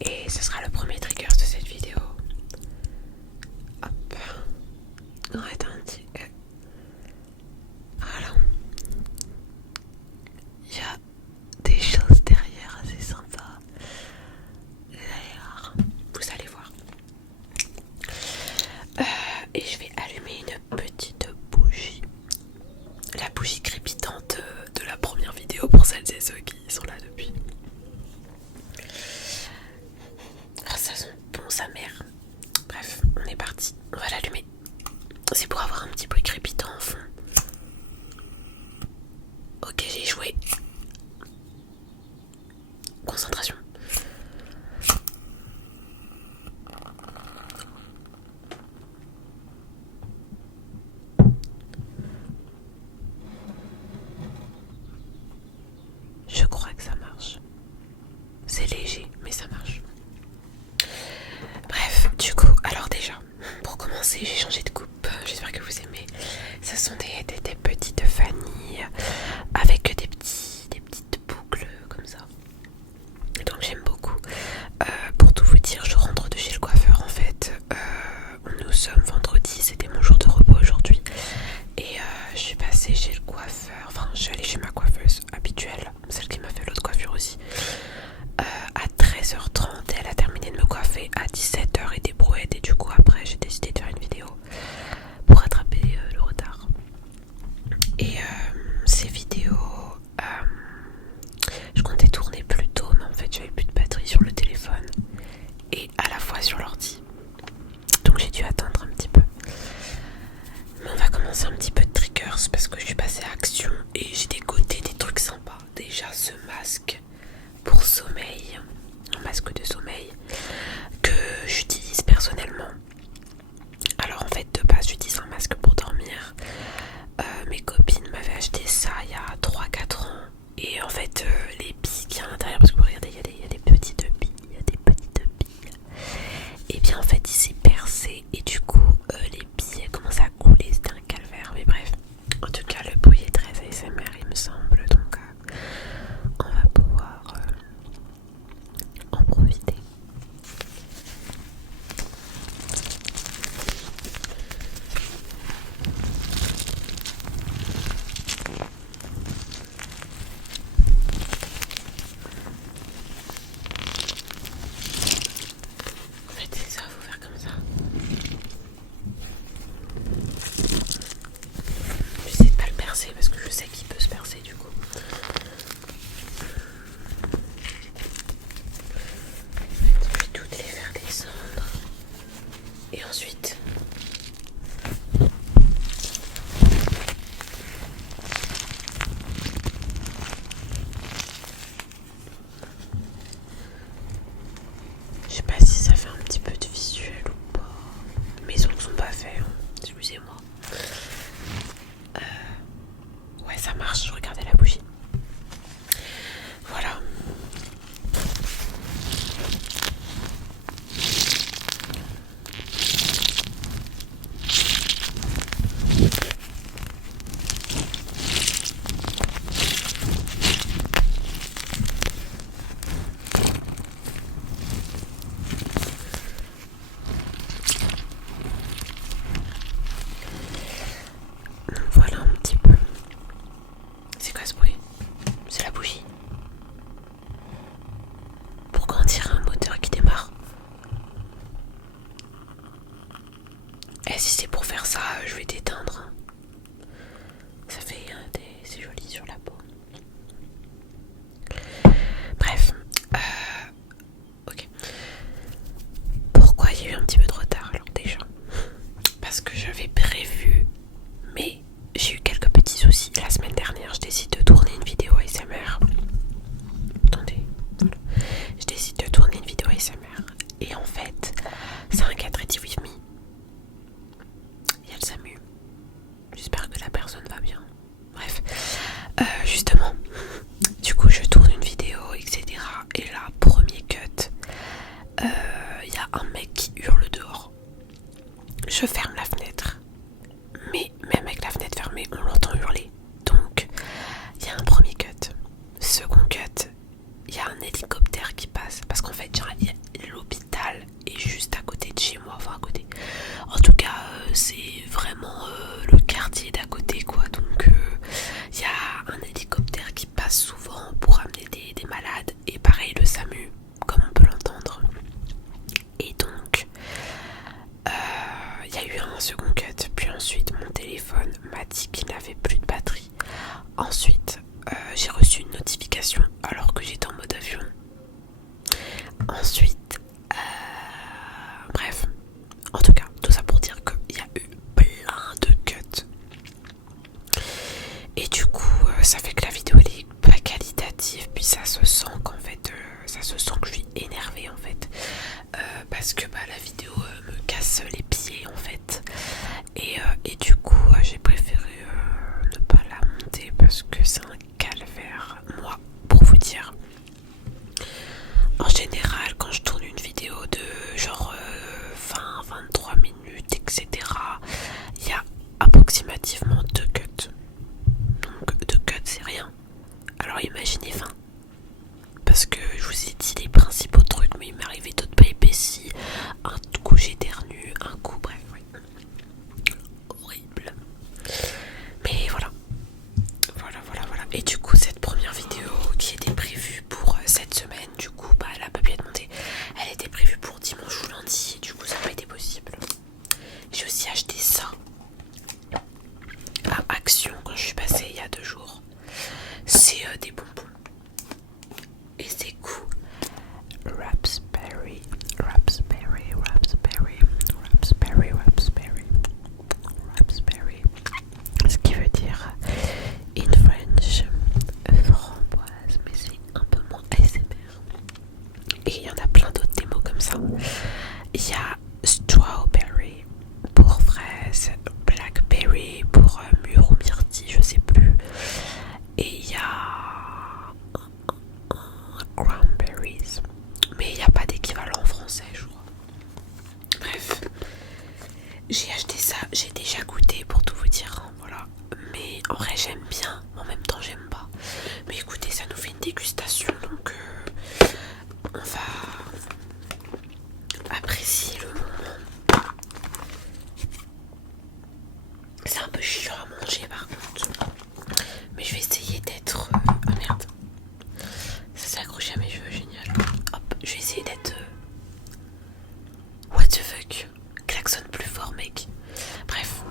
Et ce sera le premier trigger de cette vidéo. Hop. On va éteindre un petit. Voilà. Il y a des choses derrière assez sympas. D'ailleurs, vous allez voir. Et je vais allumer une petite bougie. La bougie crépitante de la première vidéo pour celles et ceux qui sont là depuis. Ah, ça sent bon sa mère. Bref, on est parti. On va l'allumer. C'est pour avoir un petit bruit crépitant en fond. Ok, j'ai joué. Concentration. Je crois que ça marche. C'est léger, mais ça marche. Bref, du coup, alors déjà, pour commencer, j'ai changé de coupe. J'espère que vous aimez. Ce sont des petites vanilles avec des petites boucles comme ça. Donc j'aime beaucoup. Pour tout vous dire, je rentre de chez le coiffeur en fait. Nous sommes vendredi, c'était mon jour de repos aujourd'hui. Et je suis passée chez le coiffeur. Enfin, je suis allée chez ma coiffeuse habituelle, celle qui m'a fait l'autre coiffure aussi. À 13h30 et elle a terminé de me coiffer à 17h et des brouettes. Et du coup après j'ai décidé de faire une vidéo pour rattraper le retard. Et ces vidéos, je comptais tourner plus tôt, mais en fait j'avais plus de batterie sur le téléphone et à la fois sur l'ordi. Donc j'ai dû attendre un petit peu. Mais on va commencer un petit peu de triggers parce que je suis passée à action et j'ai dégoté des trucs sympas. Déjà ce masque pour sommeil, un masque de sommeil que j'utilise personnellement. Alors en fait de base j'utilise un masque pour dormir. Mes copines m'avaient acheté ça il y a 3-4 ans. Et en fait les billes qu'il y a à l'intérieur, parce que regardez il y a des petites billes, et bien en fait il s'est percé et du coup les billes commencent à couler, c'était un calvaire. Mais bref, en tout cas le bruit est très ASMR il me semble, donc on va pouvoir en profiter. En fait c'est ça, faut faire comme ça. J'essaie de pas le percer parce que je sais qu'il peut se percer du coup. Je vais toutes les faire descendre. Et ensuite je sais pas si ça fait un petit peu de visuel ou pas. Mes ongles sont pas faits, hein. Excusez-moi. Ouais ça marche, regardez la bougie. Voilà. Voilà un petit peu. C'est quoi ce bruit? C'est la bougie. Pourquoi on dirait un moteur qui démarre? Et si c'est pour faire ça, je vais t'éteindre. Ça fait c'est joli sur la peau. Bref. Ok. Pourquoi il y a eu un petit peu de retard alors déjà? Parce que j'avais prévu, mais j'ai eu quelques petits soucis. La semaine dernière, je décide de tourner une vidéo ASMR. Attendez. Voilà. Je décide de tourner une vidéo ASMR. Et en fait, c'est un Get Ready With Me. Il y a le SAMU. J'espère que la personne va bien. Bref, justement, du coup je tourne une vidéo, etc. Et là, premier cut, il y a un mec qui hurle dehors. Je ferme la fenêtre, mais même avec la fenêtre fermée, on l'entend hurler. Donc, il y a un premier cut. Second cut, il y a un hélicoptère qui passe. Parce qu'en fait, reçu une notification alors que j'étais en mode avion. Ensuite, bref, en tout cas, tout ça pour dire qu'il y a eu plein de cuts. Et du coup, ça fait que la vidéo elle est pas qualitative, puis ça se sent qu'en fait, ça se sent que je suis énervée en fait, parce que la vidéo me casse les pieds en fait. Et du coup, j'ai préféré ne pas la monter parce que c'est un calvaire. Moi, pour vous dire, en général, quand je tourne une vidéo de genre 20-23 minutes, etc., il y a approximativement 2 cuts. Donc 2 cuts, c'est rien. Alors imaginez 20. Parce que je vous ai dit les principaux trucs, mais il m'est arrivé d'autres péripéties. Un coup j'éternue, un coup, bref, oui. Horrible. Mais voilà. Voilà. Et du coup, cette première vidéo qui était prévue pour cette semaine, du coup, elle a pas pu être montée. Elle était prévue pour dimanche ou lundi, et du coup, ça n'a pas été possible. J'ai aussi acheté ça à Action quand je suis passée il y a 2 jours. C'est des bonbons. Et c'est cool. Raspberry. Ce qui veut dire in French framboise, mais c'est un peu moins ASMR. Et il y en a plein d'autres démos comme ça. Il y a strawberry pour fraise, blackberry pour mûre ou myrtille, je sais plus. Et il y a cranberries, mais il n'y a pas d'équivalent en français, je crois. Bref, j'ai acheté ça, j'ai déjà goûté pour tout vous dire, hein, voilà. Mais en vrai j'aime bien, en même temps j'aime pas. Mais écoutez, ça nous fait une dégustation, donc on va apprécier le moment. C'est un peu chiant à manger par contre, mais je vais essayer d'être... Ah merde, ça s'est accroché à mes cheveux, génial. Hop, je vais essayer d'être... What the fuck, klaxonne plus fort mec. Bref,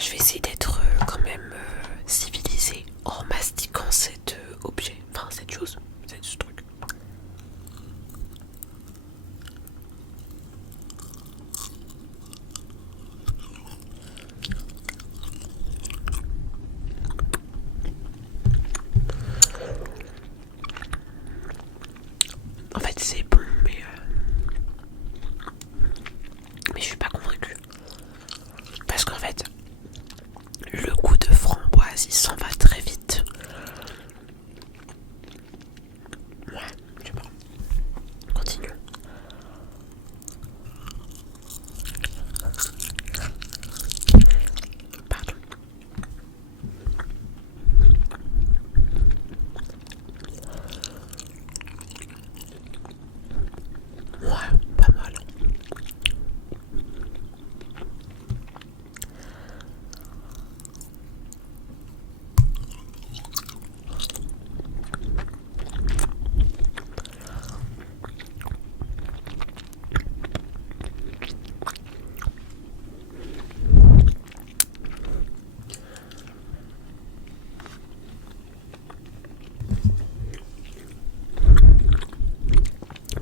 je vais essayer d'être quand même civilisée en mastiquant cet objet, enfin cette chose, ce truc. En fait c'est bon, mais je suis pas convaincue. Parce qu'en fait, le goût de framboise il s'en va très vite. Ouais, je sais pas. Continue. Pardon. Ouais, pas mal.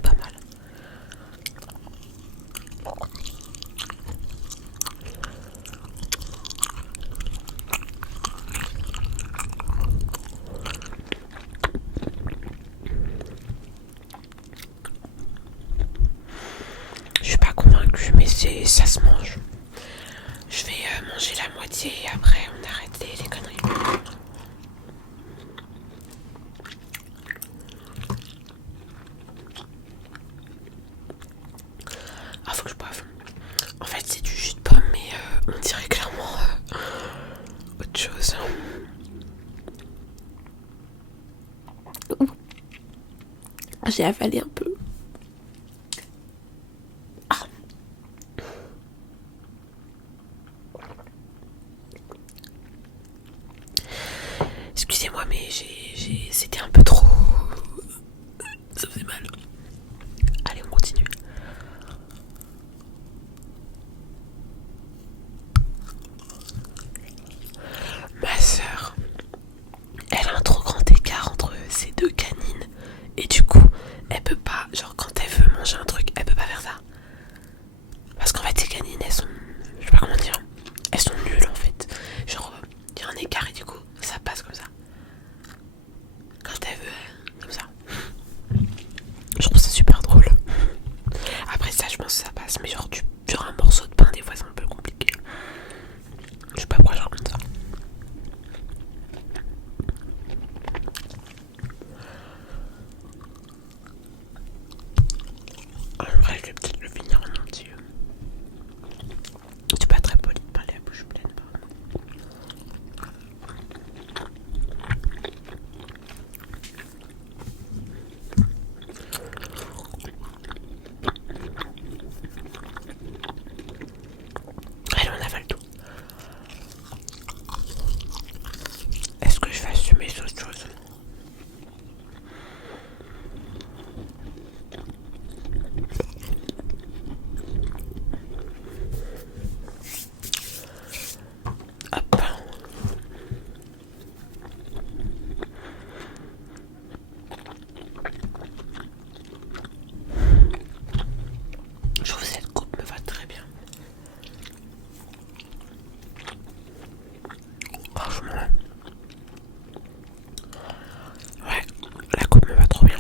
Pas mal. Je suis pas convaincue, mais ça se mange. Je vais manger la moitié et après on arrête les conneries. Ah, faut que je boive. En fait c'est du jus de pomme, mais on dirait clairement autre chose. J'ai avalé un peu. Ah. Excusez-moi, mais c'était un peu trop... Ça faisait mal. Allez, on continue. Ma sœur, elle a un trop grand écart entre passe, mais genre un morceau de pain, des fois c'est un peu compliqué. Je sais pas pourquoi je raconte ça. En vrai, je vais peut-être le finir en entier. C'est pas très poli de parler à bouche pleine, par contre. Allez, on avale tout. Est-ce que je vais assumer sur autre chose? Hop. Je trouve que cette coupe me va très bien. Franchement. Ouais, la coupe me va trop bien.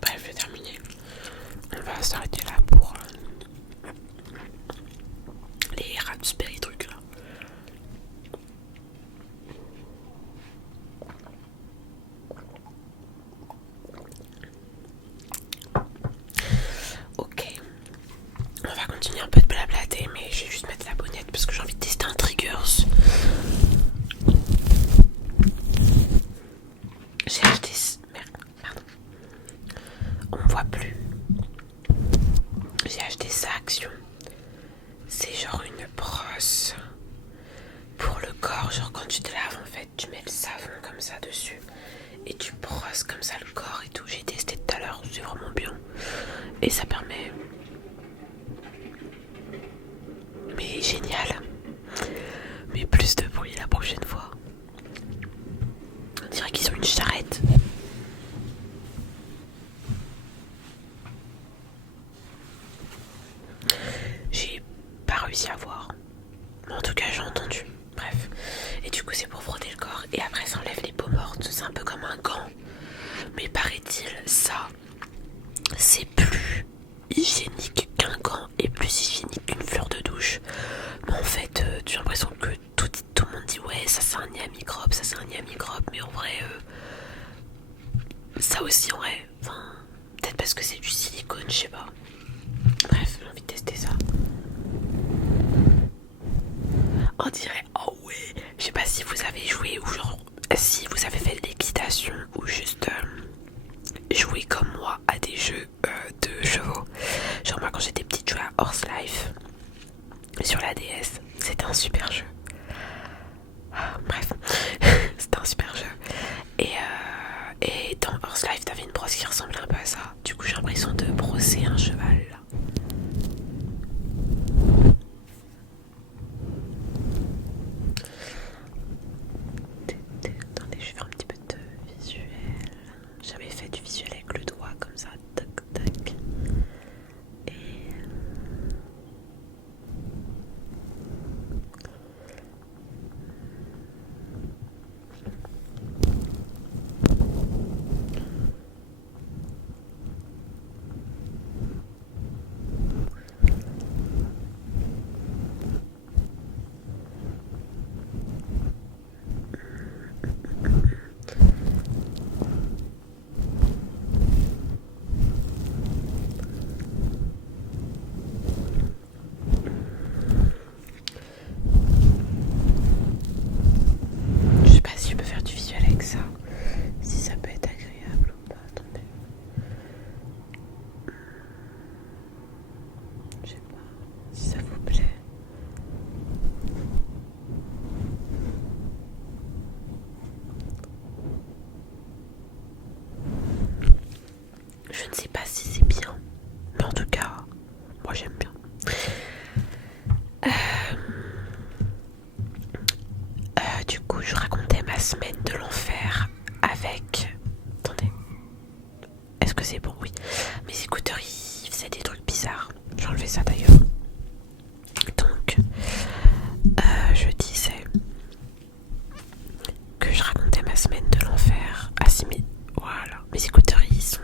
Bref, c'est terminé. On va s'arrêter là pour les raspberry trucs là. Ok. On va continuer un peu de blablater, mais je vais juste mettre la bonnette parce que j'ai envie de tester un triggers. J'ai acheté... Merde, pardon. On me voit plus. J'ai acheté ça Action. C'est genre une brosse pour le corps. Genre quand tu te laves en fait, tu mets le savon comme ça dessus et tu brosses comme ça le corps et tout. J'ai testé tout à l'heure, c'est vraiment bien. Et ça permet... Mais génial. Mais plus de bruit la prochaine fois. On dirait qu'ils ont une charrette. J'ai pas réussi à voir. Mais en tout cas j'ai entendu. Bref. Et du coup c'est pour frotter le corps. Et après ça enlève les peaux mortes. C'est un peu comme un gant. Mais paraît-il ça c'est plus hygiénique qu'un gant et plus hygiénique qu'une fleur de douche. Mais en fait j'ai l'impression que tout le monde dit ouais ça c'est un nid à microbes, ça c'est un nid à microbes. Mais en vrai ça aussi en vrai. Enfin peut-être parce que c'est du silicone, je sais pas. Bref, j'ai envie de tester ça. On dirait, oh ouais, je sais pas si vous avez joué ou genre si vous avez fait de l'équitation ou juste joué comme moi à des jeux de chevaux. Genre moi quand j'étais petite je jouais à Horse Life sur la DS, c'était un super jeu. Bref, c'était un super jeu. Et dans Horse Life t'avais une brosse qui ressemblait un peu à ça. Du coup j'ai l'impression de brosser un cheval là. Attendez, je vais faire un petit peu de visuel. J'avais fait du visuel avec le doigt comme ça, tac tac. Et je sais pas si je peux faire du visuel avec ça. Si ça peut être agréable ou pas. Attendez. Je sais pas si ça vous plaît. Je ne sais pas si c'est bien, mais en tout cas, moi j'aime bien. Du coup, je racontais ma semaine de l'enfer avec... Attendez. Est-ce que c'est bon? Oui. Mes écouteurs, ils faisaient des trucs bizarres. J'ai enlevé ça d'ailleurs. Donc, je disais que je racontais ma semaine de l'enfer à 6 000. Voilà. Mes écouteurs, ils sont...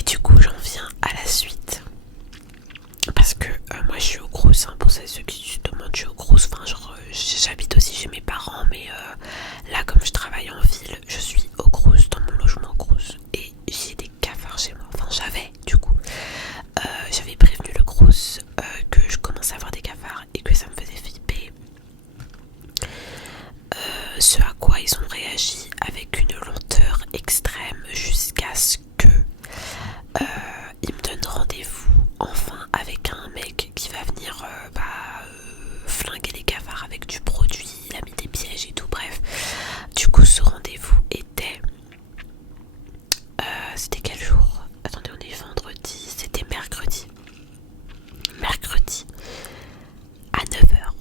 Et du coup j'en viens à la suite. Parce que moi je suis au Crous, hein, pour ceux qui se demandent, je suis au Crous. Enfin genre j'habite aussi chez mes parents, mais là comme je travaille en ville, je suis au Crous, dans mon logement au Crous. Et j'ai des cafards chez moi, enfin j'avais du coup. J'avais prévenu le Crous que je commençais à avoir des cafards et que ça me faisait flipper. Ce à quoi ils ont réagi avec une lenteur extrême jusqu'à ce que ils me donnent rendez-vous enfin avec un mec qui va venir flinguer les cafards avec du produit, il a mis des pièges et tout, bref. Du coup ce rendez-vous était c'était quel jour? Attendez, on est vendredi, c'était mercredi. Mercredi à 9h.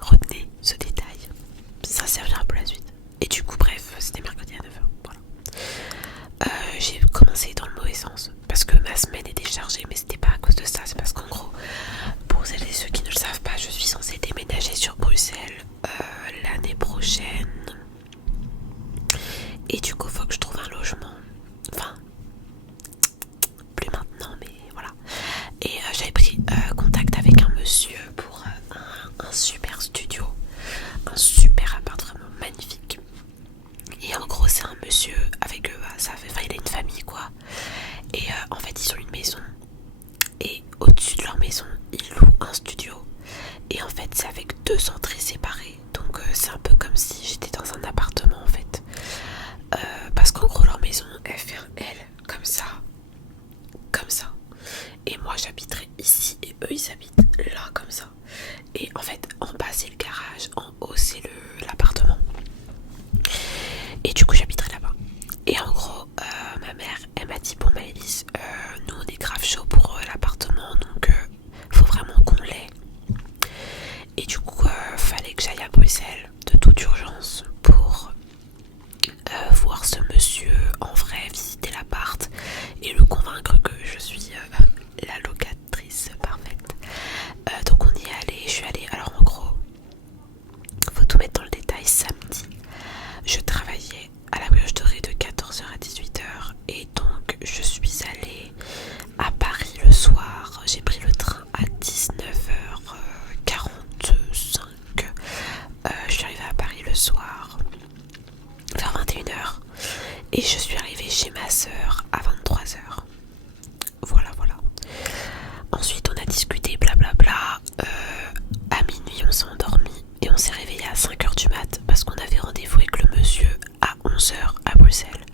Retenez ce détail, ça servira pour la suite. Et du coup bref, c'était mercredi à 9h, voilà. J'ai commencé dans le mauvais sens parce que ma semaine était chargée, mais c'était pas à cause de ça, c'est parce qu'en gros, pour celles et ceux qui ne le savent pas, je suis censée déménager sur Bruxelles l'année prochaine. Et du coup faut que je trouve un logement. Enfin, plus maintenant, mais voilà. Et j'avais pris contact avec un monsieur pour un super studio, un super appart vraiment magnifique. Et en gros c'est un monsieur avec ça fait, enfin il a une famille quoi. Et en fait ils ont une maison et au-dessus de leur maison ils louent un studio. Et en fait c'est avec deux entrées séparées. Donc c'est un peu comme si j'étais dans un appartement en fait. Parce qu'en gros leur maison elle fait un L comme ça. Comme ça. Et moi j'habiterai ici et eux ils habitent là comme ça. Et en fait en bas c'est le garage, en haut c'est l'appartement. Et du coup j'habiterai là-bas. Et en gros ma mère elle m'a dit bon Maëlys, nous on est grave chaud pour l'appartement, donc faut vraiment qu'on l'ait. Et du coup fallait que j'aille à Bruxelles de toute urgence pour voir ce monsieur en vrai, visiter l'appart et le convaincre que je suis la locatrice parfaite. Donc on y est allé, je suis allée, alors en gros faut tout mettre dans le détail. Samedi je travaillais à la brioche dorée de 14h à 18h et donc je suis allée à Paris le soir. J'ai pris le train à 19h45. Je suis arrivée à Paris le soir vers 21h et je suis arrivée chez ma soeur à 23h. Voilà. Ensuite on a discuté blablabla. À minuit on s'est endormi et on s'est réveillé à 5h du mat parce qu'on avait rendez-vous avec le monsieur à 11h à Bruxelles.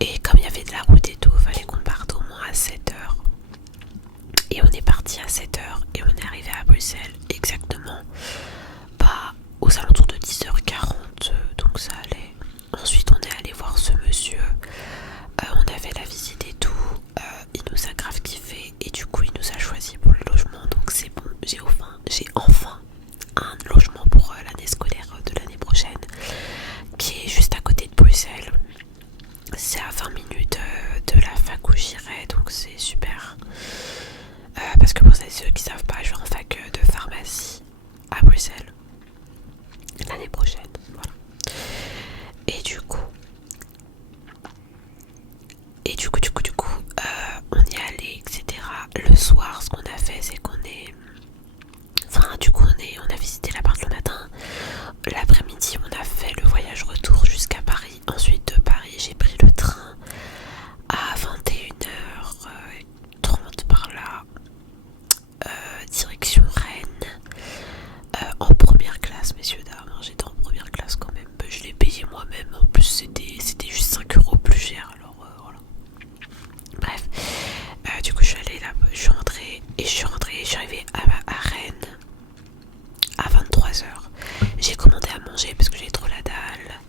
Et comme il y avait de la route et tout, il fallait qu'on parte au moins à 7h. Et on est parti à 7h et on est arrivé à Bruxelles exactement aux alentours de 10h40, donc ça allait. Ensuite on est allé voir ce monsieur, on a fait la visite et tout, il nous a grave kiffé et du coup il nous a choisi pour le logement, donc c'est bon, j'ai enfin un logement pour l'année scolaire de l'année prochaine qui est juste à côté de Bruxelles. C'est à 20 minutes de la fac où j'irai, donc c'est super. Parce que pour ceux qui savent pas, je vais en fac de pharmacie à Bruxelles l'année prochaine, voilà. Et du coup on y est allé, etc. Le soir ce qu'on a fait c'est qu'on est, enfin du coup on a visité l'appart le matin. L'après-midi on a fait le voyage retour jusqu'à Paris. Ensuite de Paris j'ai pris le train à 21h30 par là, direction Rennes, en première classe, messieurs dames. J'étais en première classe quand même, je l'ai payé moi-même, en plus c'était juste 5€ plus cher, alors voilà. Bref, du coup je suis allée là, je suis rentrée, je suis arrivée à Rennes à 23h. J'ai commandé à manger parce que j'ai trop la dalle.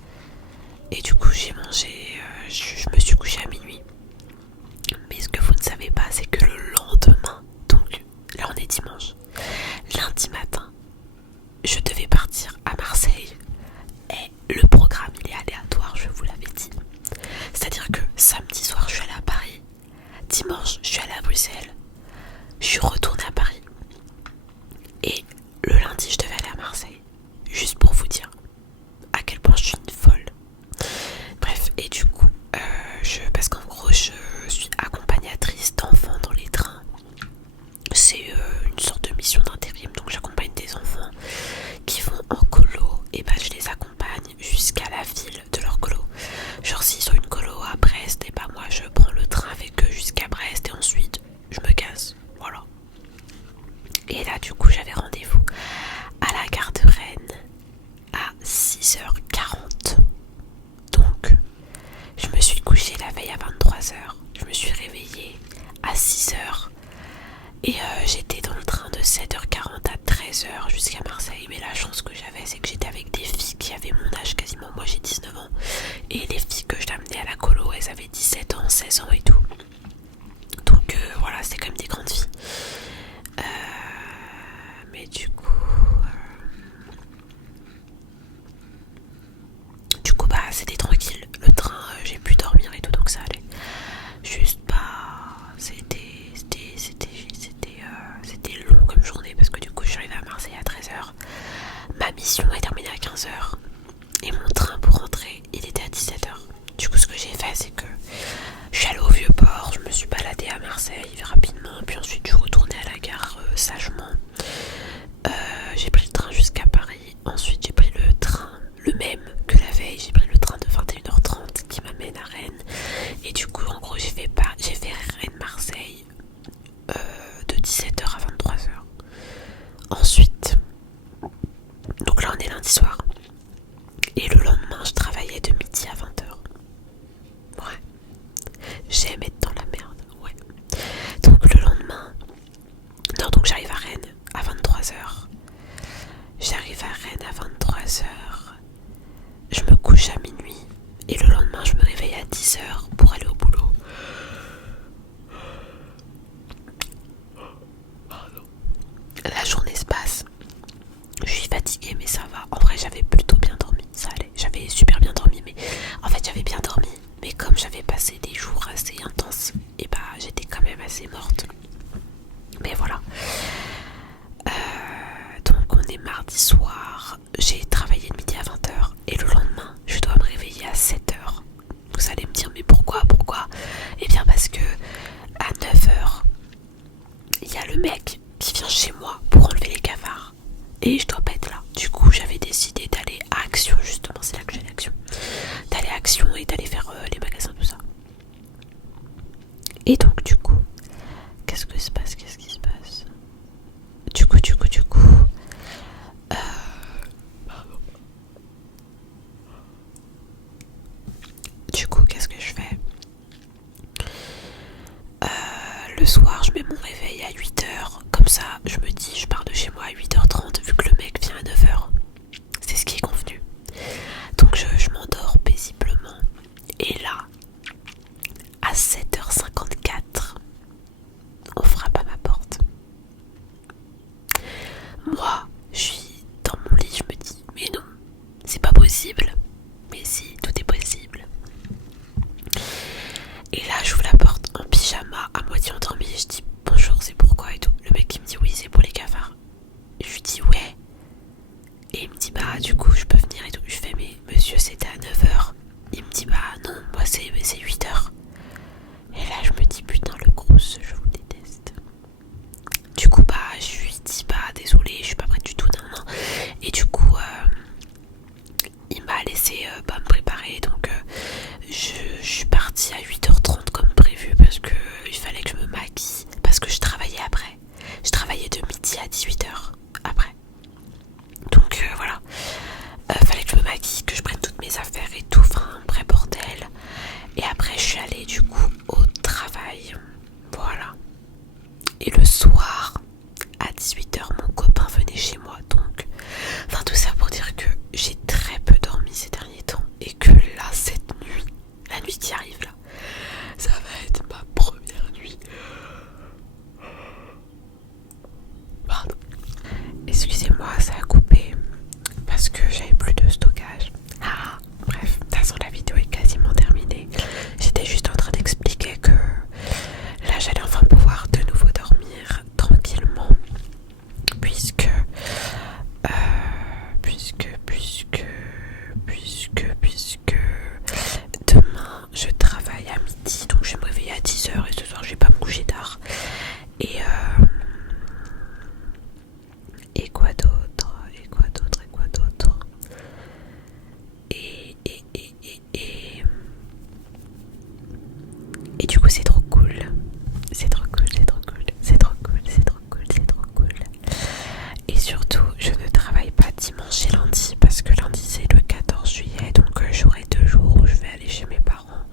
Et du coup j'ai mangé, je me suis couchée à minuit. Mais ce que vous ne savez pas c'est que le lendemain, donc là on est dimanche, lundi matin, je devais partir c'était tranquille. Le train, j'ai pu dormir et tout, donc ça allait. Juste pas. C'était long comme journée parce que du coup, je suis arrivée à Marseille à 13h. Ma mission est terminée à 15h. Et mon train pour rentrer, il était à 17h. Du coup, ce que j'ai fait, c'est que je suis allée au Vieux-Port, je me suis baladée à Marseille rapidement, puis ensuite je suis retournée à la gare sagement. J'ai pris le train jusqu'à Paris. Ensuite, j'ai pris le train, le même que la veille. J'ai pris le train de 21h30 qui m'amène à Rennes. Et du coup, en gros, j'ai fait Rennes-Marseille de 17h à 23h. Ensuite, donc là, on est lundi soir. Et le lendemain, je travaillais de midi à 20h. Ouais. J'aime être dans la merde. Ouais. Donc le lendemain, non, donc j'arrive à Rennes à 23h. J'arrive à Rennes à 23h. Je me couche à minuit. Et le lendemain, je me réveille à 10h pour aller au boulot. La journée se passe. Je suis fatiguée, mais ça va. En vrai, j'avais plutôt bien dormi. Ça allait. J'avais super bien dormi, mais en fait, j'avais bien dormi. Mais comme j'avais passé des jours assez intenses, et bah, j'étais quand même assez morte. Mais voilà. Donc, on est mardi soir. J'ai travaillé de midi à 20h. Et le lendemain, je dois me réveiller à 7h. Vous allez me dire, mais pourquoi? Eh bien, parce que à 9h, il y a le mec qui vient chez moi pour enlever les cafards. Et je dois pas être là. Du coup, j'avais décidé d'aller à Action, justement, c'est là que j'ai l'Action. D'aller à Action et d'aller faire les magasins, tout ça. Et donc, du coup, qu'est-ce qui se passe? Du coup, qu'est-ce que je fais? Le soir, je mets mon réveil à 8h. Comme ça, je me dis, je pars de chez moi à 8h30 vu que le mec vient à 9h. C'est ce qui est convenu. Donc je m'endors paisiblement. Et là, à 7h54, on frappe à ma porte. Moi, je suis dans mon lit, je me dis, mais non, c'est pas possible. Mais si, tout est possible. Et là, j'ouvre la porte en pyjama, à moitié endormie, et je dis bonjour, c'est pourquoi et tout. Le mec il me dit oui, c'est pour les cafards. Et je lui dis ouais. Et il me dit bah du coup je peux venir et tout. Je fais mais monsieur c'était à 9h. Il me dit bah non, moi c'est 8h. Et là je me dis putain le grousse, je vous déteste. Du coup bah je lui dis bah désolé, je suis pas prête du tout, non. Et du coup il m'a laissé me préparer, donc je suis partie à 8h30 comme prévu parce que il fallait que je me maquille, parce que je travaillais après. Je travaillais de midi à 18h après. Donc voilà, fallait que je me maquille, que je prenne toutes mes affaires et tout, enfin un vrai bordel. Et après je suis allée du coup au travail, voilà. Et le soir à 18h mon copain venait chez moi, donc enfin tout ça pour dire que j'ai très peu dormi ces derniers temps. Et que là cette nuit, la nuit qui arrive là, ça va être ma première nuit. Pardon. Excusez-moi, ça a coupé parce que j'avais plus de stockage. Bref, de toute façon la vidéo est quasiment terminée. J'étais juste en train d'expliquer que là j'allais enfin pouvoir de nouveau dormir tranquillement puisque demain je travaille à midi, donc je vais me réveiller à 10h et ce soir je vais pas me coucher tard. Et quoi d'autre? Et du coup c'est trop cool. Et surtout, je ne travaille pas dimanche et lundi parce que lundi c'est le 14 juillet, donc j'aurai 2 jours où je vais aller chez mes parents.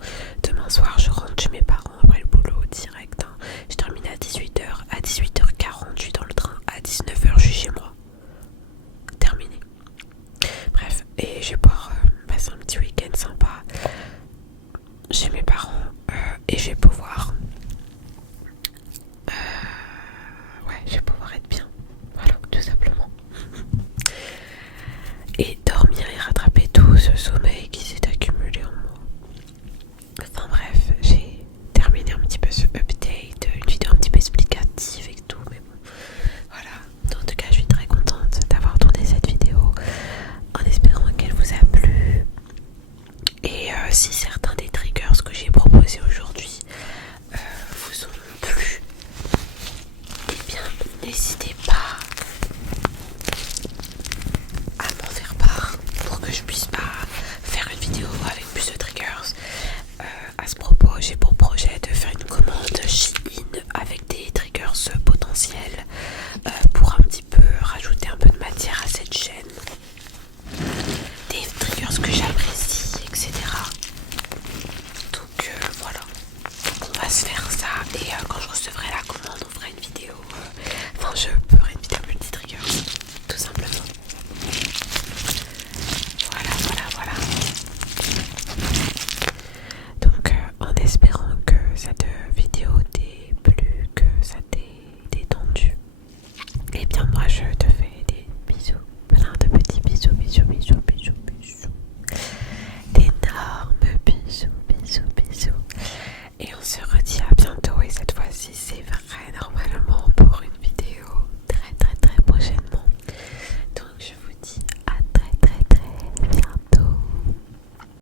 Demain soir, je rentre chez mes parents après le boulot direct. Je termine à 18h. À 18h40, je suis dans le train. À 19h, je suis chez moi. Terminé. Bref, et je vais boire